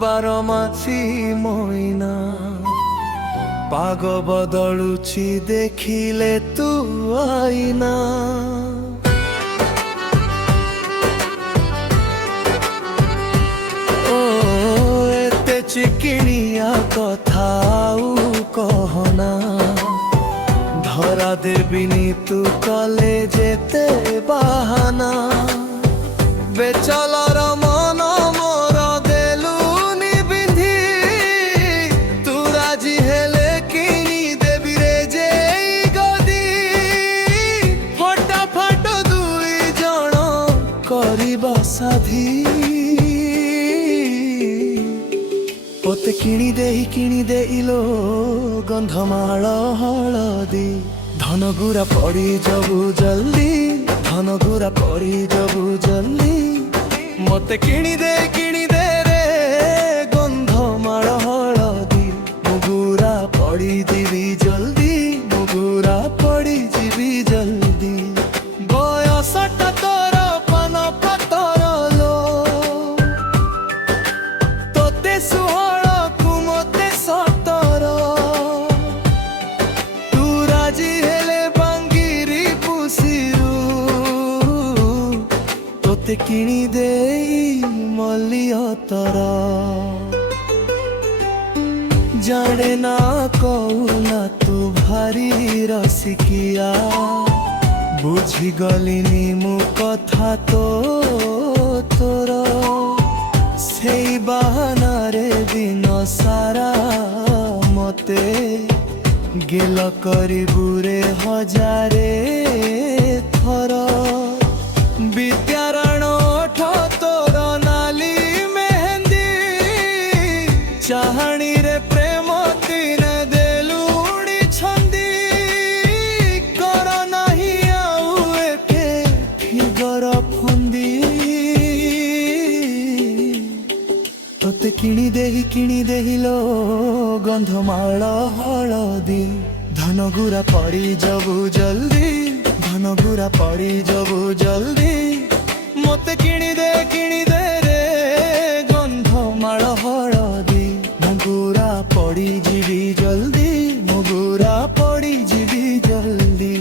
ବାରମାସୀ ମଇନା ପାଗ ବଦଳୁଛି ଦେଖିଲେ ତୁ ଆଇନା। ଓ ଏତେ ଚିକିଣିଆ କଥା ଆଉ କହନା, ଧରା ଦେବିନି ତୁ କଲେ ଯେତେ ବାହାନା। ବେଚଲର ମନ ମୋର ଦେଲୁନି ବିନ୍ଧି, ତୁ ରାଜି ହେଲେ କିଣି ଦେବି ରେ ଯେ ଗଦି। ଫଟାଫଟ ଦୁଇ ଜଣ କରିବା ସାଧି, ପୋତେ କିଣି ଦେଇଲୋ ଗନ୍ଧମାଳ ହଳଦୀ। ଧନଗୁରା ପଡ଼ି ଯବୁ ଜଲ୍ଦି, ଧନଗୁରା ପଡ଼ି ଯବୁ ଜଲ୍ଦି। ମତେ କିଣି ଦେ ରେ ଗନ୍ଧମାଳ ହଳଦୀ। ମୁଗୁରା ପଡ଼ି ଯିବି ଜଲ୍ଦି, ମୁଗୁରା ପଡ଼ି ଯିବି ଜଲ୍ଦି। ବୟସଟା ତୋର ପାନ ପାତର ଲୋ, ତୋତେ 16 କୁ ମତେ 17। ତୁ ରାଜି ହେଲେ ବାଙ୍ଗିରି ପୁସିରୁ, ତୋତେ କିଣି ଦେଇ ମଲି ଅତର। ଜାଣେ ନା କହୁନା ତୁ ଭାରି ରସିକିଆ, ବୁଝିଗଲିନି ମୁଁ କଥା ତୋର। ସେଇ ବାହାନାରେ ଦିନ ସାରା ମତେ ଗେଲ କରିବୁରେ ହଜାରେ ଥର। ବିଦ୍ୟାରଣ ଓଠ ତୋର ନାଲି ମେହେନ୍ଦି, ଚାହାଣୀରେ ପ୍ରେମ ଦିନେ ଦେଲୁଣି ଛନ୍ଦି। କର ନାହିଁ ଆଉ ଏକେ ଫିଗର ଫନ୍ଦି, ତୋତେ କିଣି ଦେଇଲୋ ଗନ୍ଧମାଳ ହଳଦୀ। ଧନଗୁରା ପଡ଼ି ଯବୁ ଜଲ୍ଦି, ଧନଗୁରା ପଡ଼ି ଯବୁ ଜଲ୍ଦି। ମତେ କିଣି ଦେ ରେ ଗନ୍ଧମାଳ ହଳଦୀ। ମୁଗୁରା ପଡ଼ି ଯିବି ଜଲ୍ଦି, ମୁଗୁରା ପଡ଼ି ଯିବି ଜଲ୍ଦି।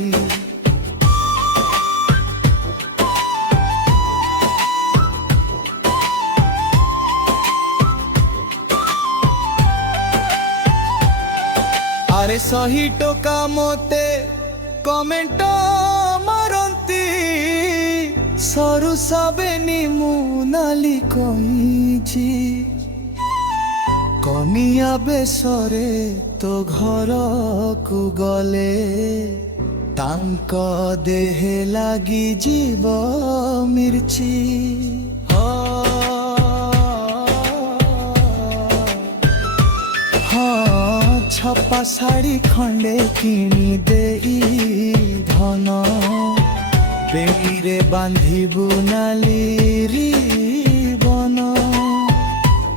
আরে 100 ଟଙ୍କା ମତେ কমেন্ট মারন্তি, সরু সবেনি মু নালি কইছি। কনিয়া বেশরে তো ঘরকু গলে, তাঙ্ক দেহে লাগি জীব মির্চি। ଛପା ଶାଢ଼ୀ ଖଣ୍ଡେ କିଣି ଦେଇ ଧନ, ବେଣୀରେ ବାନ୍ଧିବୁ ନାଲି ରିବନ।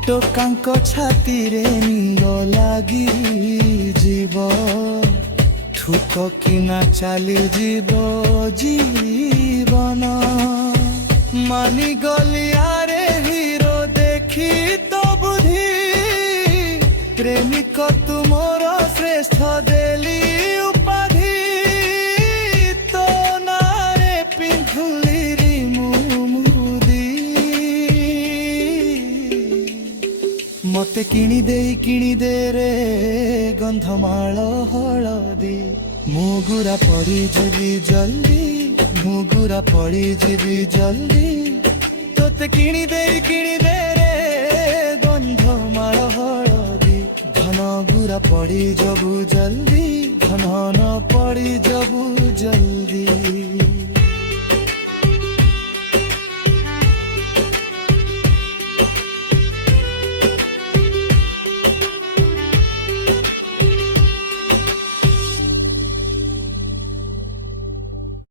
ଟୋକାଙ୍କ ଛାତିରେ ନିଅ ଲାଗି ଯିବ, ଠୁକ କିନା ଚାଲିଯିବ ଜୀବନ। ମାନିଗଲି ଆରେ ହିରୋ ଦେଖି ତ ବୁଦ୍ଧି, ପ୍ରେମିକ ତୁମର ଶ୍ରେଷ୍ଠ ଦେଲି ଉପାଧି। ତୋ ନାଁରେ ପିନ୍ଧୁଲି ମୁଦି, ମତେ କିଣି ଦେ ରେ ଗନ୍ଧମାଳ ହଳଦୀ। ମୁଗୁରା ପଡ଼ି ଯିବି ଜଲ୍ଦି, ମୁଗୁରା ପଡ଼ି ଯିବି ଜଲ୍ଦି। ତୋତେ କିଣି ଦେ ରେ ଗନ୍ଧମାଳ ହଳଦୀ। ଧନଗୁରା ପଡ଼ି ଯବୁ ଜଲ୍ଦି, ଧନ ପଡ଼ି ଯବୁ ଜଲ୍ଦି।